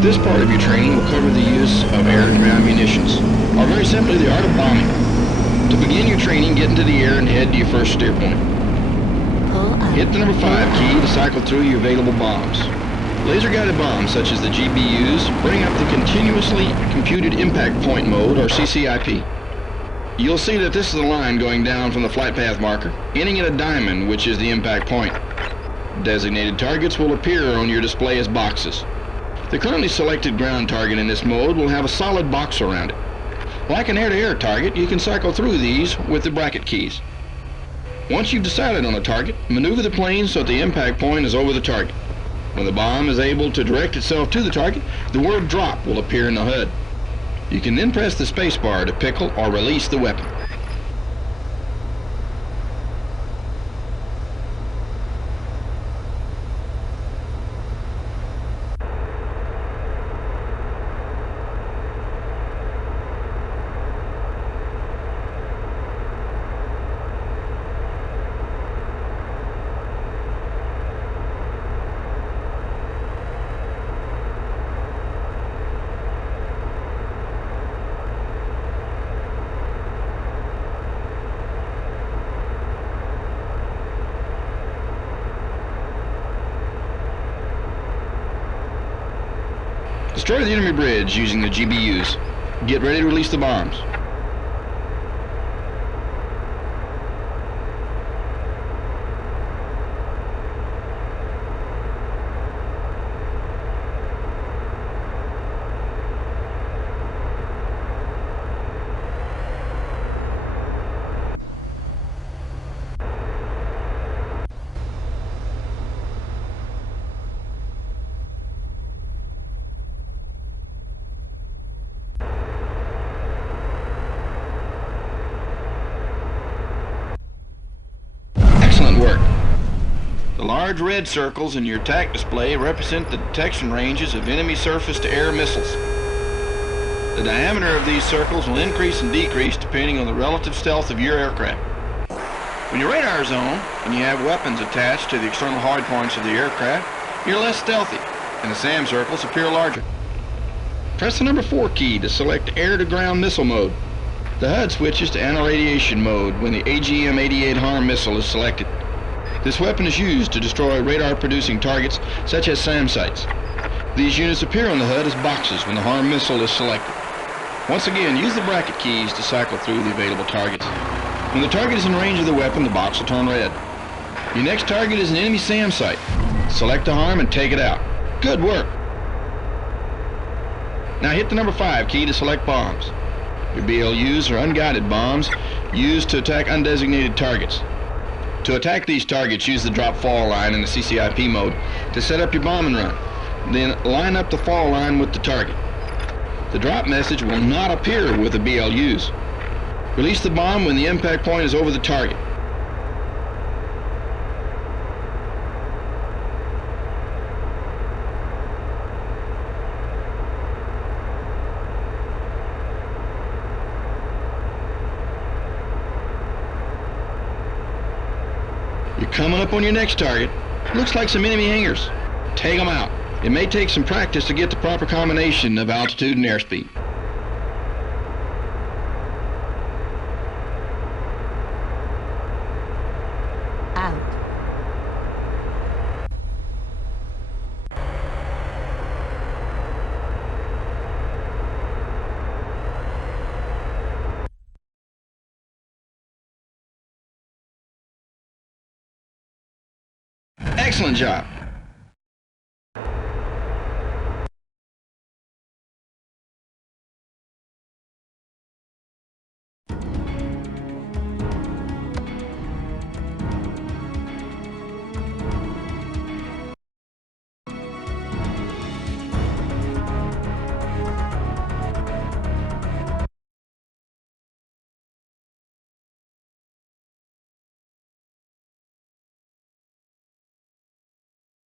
This part of your training will cover the use of air-to-ground munitions, or very simply the art of bombing. To begin your training, get into the air and head to your first steer point. Hit the number 5 key to cycle through your available bombs. Laser-guided bombs, such as the GBUs, bring up the Continuously Computed Impact Point mode, or CCIP. You'll see that this is a line going down from the flight path marker, ending at a diamond, which is the impact point. Designated targets will appear on your display as boxes. The currently selected ground target in this mode will have a solid box around it. Like an air-to-air target, you can cycle through these with the bracket keys. Once you've decided on a target, maneuver the plane so that the impact point is over the target. When the bomb is able to direct itself to the target, the word drop will appear in the HUD. You can then press the spacebar to pickle or release the weapon. Destroy the enemy bridge using the GBUs. Get ready to release the bombs. Excellent work. The large red circles in your TAC display represent the detection ranges of enemy surface-to-air missiles. The diameter of these circles will increase and decrease depending on the relative stealth of your aircraft. When your radar is on and you have weapons attached to the external hardpoints of the aircraft, you're less stealthy, and the SAM circles appear larger. Press the number 4 key to select air-to-ground missile mode. The HUD switches to anti-radiation mode when the AGM-88 HARM missile is selected. This weapon is used to destroy radar-producing targets such as SAM sites. These units appear on the HUD as boxes when the HARM missile is selected. Once again, use the bracket keys to cycle through the available targets. When the target is in range of the weapon, the box will turn red. Your next target is an enemy SAM site. Select the HARM and take it out. Good work! Now hit the number 5 key to select bombs. Your BLUs are unguided bombs used to attack undesignated targets. To attack these targets, use the drop fall line in the CCIP mode to set up your bombing run. Then line up the fall line with the target. The drop message will not appear with the BLUs. Release the bomb when the impact point is over the target. You're coming up on your next target. Looks like some enemy hangars. Take them out. It may take some practice to get the proper combination of altitude and airspeed. Out. Excellent job.